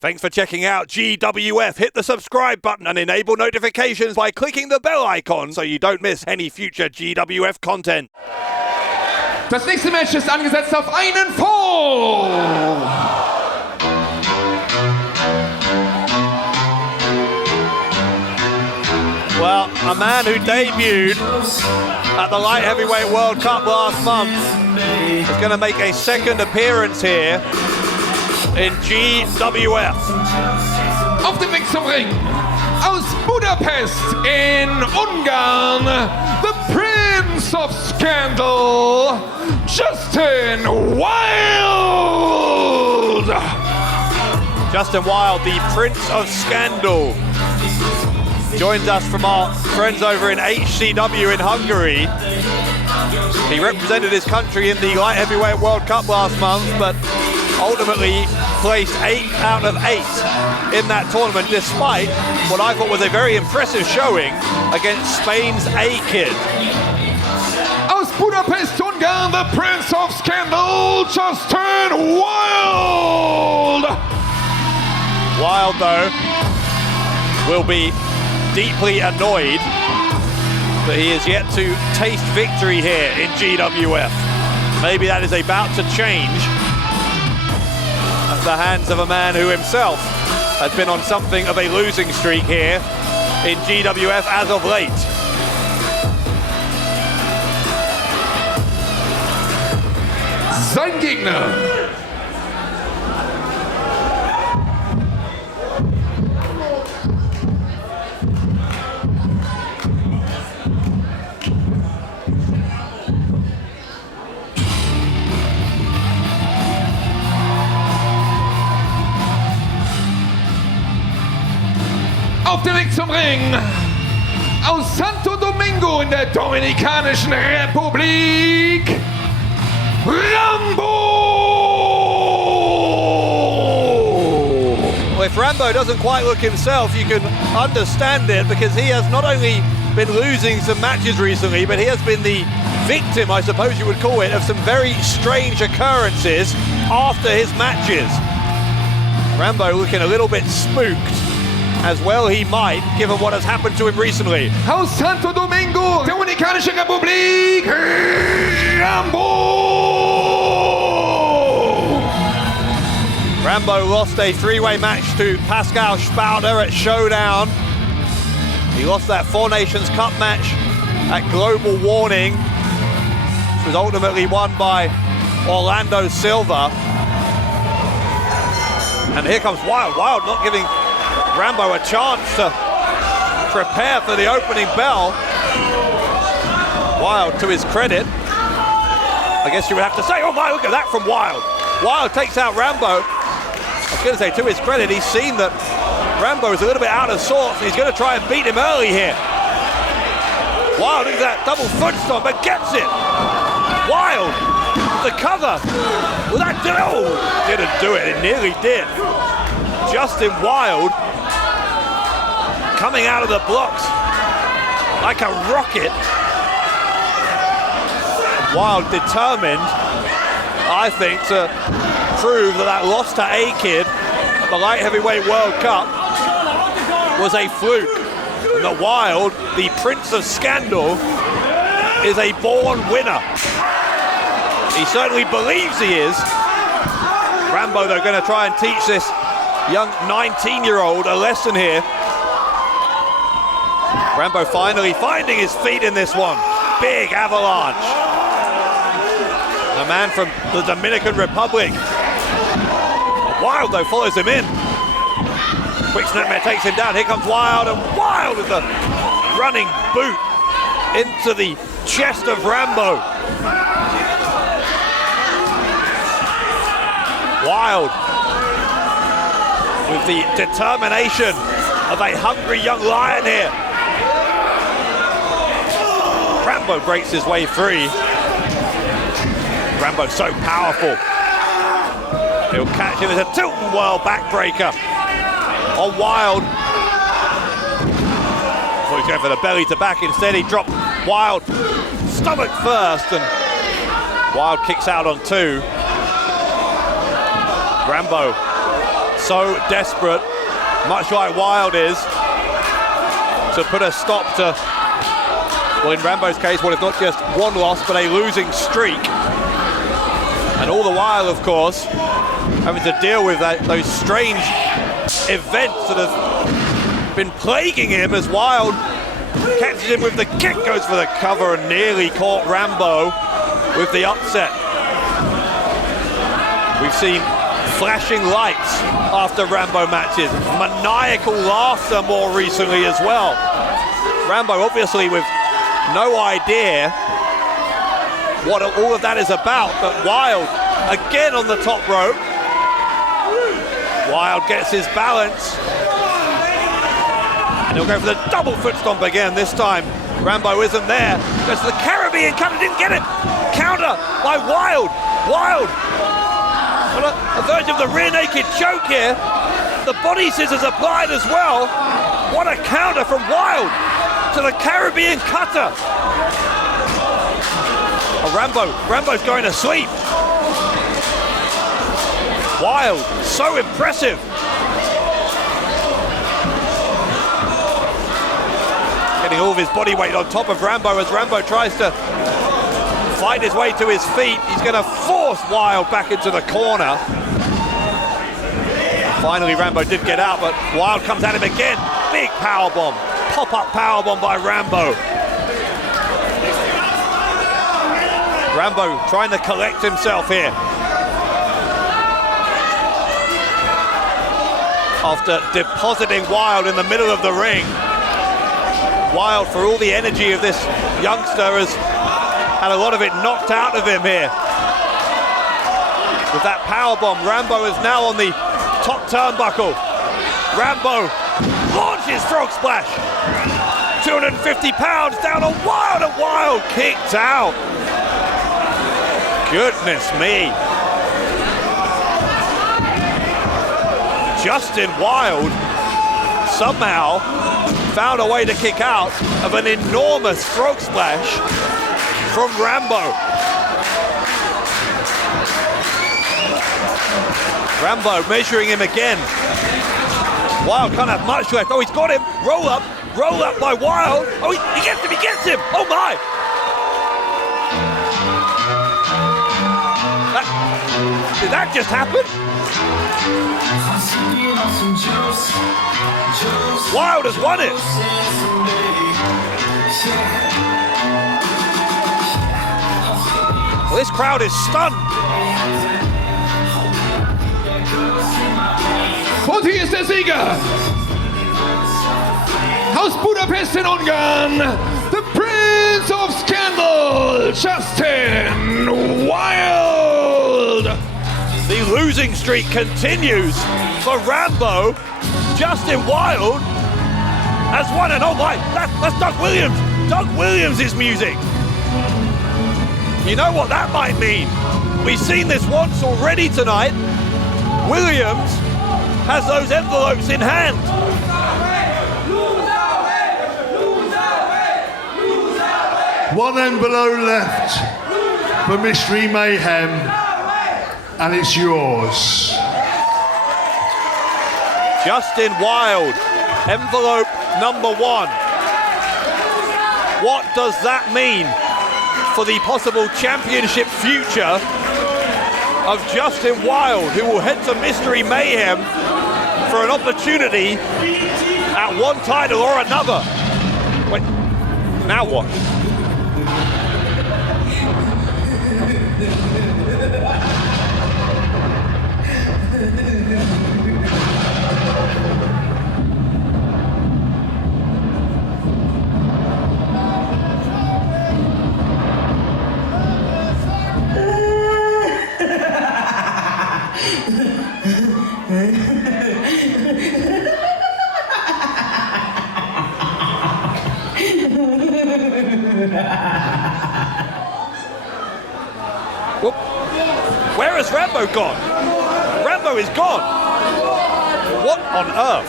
Thanks for checking out GWF. Hit the subscribe button and enable notifications by clicking the bell icon so you don't miss any future GWF content. Das nächste Match ist angesetzt auf einen Fall. Well, a man who debuted at the Light Heavyweight World Cup last month is going to make a second appearance here in GWF. Auf dem Weg zum Ring aus Budapest in Ungarn, the Prince of Scandal, Justin Wylde. Justin Wylde, the Prince of Scandal, joins us from our friends over in HCW in Hungary. He represented his country in the Light Heavyweight World Cup last month, but ultimately placed 8 out of 8 in that tournament, despite what I thought was a very impressive showing against Spain's A-Kid. Aus Budapest, Ungarn, the Prince of Scandal, Justin Wylde. Wylde, though, will be deeply annoyed that he is yet to taste victory here in GWF. Maybe that is about to change at the hands of a man who himself has been on something of a losing streak here in GWF as of late. Sein Gegner. Auf dem Weg zum Ring aus Santo Domingo in der Dominikanischen Republik, Rambo! Well, if Rambo doesn't quite look himself, you can understand it, because he has not only been losing some matches recently, but he has been the victim, I suppose you would call it, of some very strange occurrences after his matches. Rambo looking a little bit spooked, as well he might, given what has happened to him recently. Aus Santo Domingo, Dominikanische Republik, Rambo! Rambo lost a 3-way match to Pascal Spauder at Showdown. He lost that Four Nations Cup match at Global Warning, which was ultimately won by Orlando Silva. And here comes Wylde. Wylde not giving Rambo a chance to prepare for the opening bell. Wylde, to his credit, I guess you would have to say, oh my, look at that from Wylde. Wylde takes out Rambo. I was going to say, to his credit, he's seen that Rambo is a little bit out of sorts, and he's going to try and beat him early here. Wylde, look at that double foot stomp, but gets it. Wylde, the cover. Well, that didn't do it, it nearly did. Justin Wylde coming out of the blocks like a rocket. Wylde determined, I think, to prove that loss to A-Kid at the Light Heavyweight World Cup was a fluke, and that Wylde, the Prince of Scandal, is a born winner. He certainly believes he is. Rambo, they're going to try and teach this young 19-year-old a lesson here. Rambo finally finding his feet in this one. Big avalanche. A man from the Dominican Republic. Wylde, though, follows him in. Quick snapmare takes him down. Here comes Wylde, and Wylde with the running boot into the chest of Rambo. Wylde with the determination of a hungry young lion here. Rambo breaks his way free. Rambo's so powerful. He'll catch him as a Tilton World backbreaker on Wylde. So he's going for the belly to back. Instead, he dropped Wylde stomach first, and Wylde kicks out on 2. Rambo so desperate, much like Wylde is, to put a stop to, well, in Rambo's case, well, it's not just one loss, but a losing streak. And all the while, of course, having to deal with those strange events that have been plaguing him as Wylde catches him with the kick, goes for the cover and nearly caught Rambo with the upset. We've seen flashing lights after Rambo matches, maniacal laughter more recently as well. Rambo obviously with no idea what all of that is about, but Wylde again on the top rope. Wylde gets his balance, and he'll go for the double foot stomp again. This time Rambo isn't there, goes to the Caribbean cutter, didn't get it. Counter by Wylde. Wylde on a verge of the rear naked choke here. The body scissors applied as well. What a counter from Wylde to the Caribbean cutter. Oh, Rambo's going to sleep. Wylde, so impressive. Getting all of his body weight on top of Rambo as Rambo tries to fight his way to his feet. He's going to force Wylde back into the corner. Finally, Rambo did get out, but Wylde comes at him again. Big powerbomb, pop-up powerbomb by Rambo. Rambo trying to collect himself here. After depositing Wylde in the middle of the ring. Wylde, for all the energy of this youngster, has had a lot of it knocked out of him here. With that powerbomb, Rambo is now on the top turnbuckle. Rambo launches frog splash. 250 pounds down on Wylde, and Wylde kicked out. Goodness me. Justin Wylde somehow found a way to kick out of an enormous frog splash from Rambo. Rambo measuring him again. Wylde can't have much left. Oh, he's got him. Roll up by Wylde. Oh, he gets him. Oh my. Did that just happen? Wylde has won it. Well, this crowd is stunned. Und hier ist der Sieger aus Budapest in Ungarn, the Prince of Scandal, Justin Wylde. The losing streak continues for Rambo. Justin Wylde has won, and oh my, that's Doug Williams. Doug Williams' music. You know what that might mean? We've seen this once already tonight. Williams has those envelopes in hand. One envelope left for Mystery Mayhem, and it's yours. Justin Wylde, envelope number 1. What does that mean for the possible championship future of Justin Wylde, who will head to Mystery Mayhem for an opportunity at one title or another? Wait, now what? Well, where has Rambo gone? Rambo is gone. What on earth?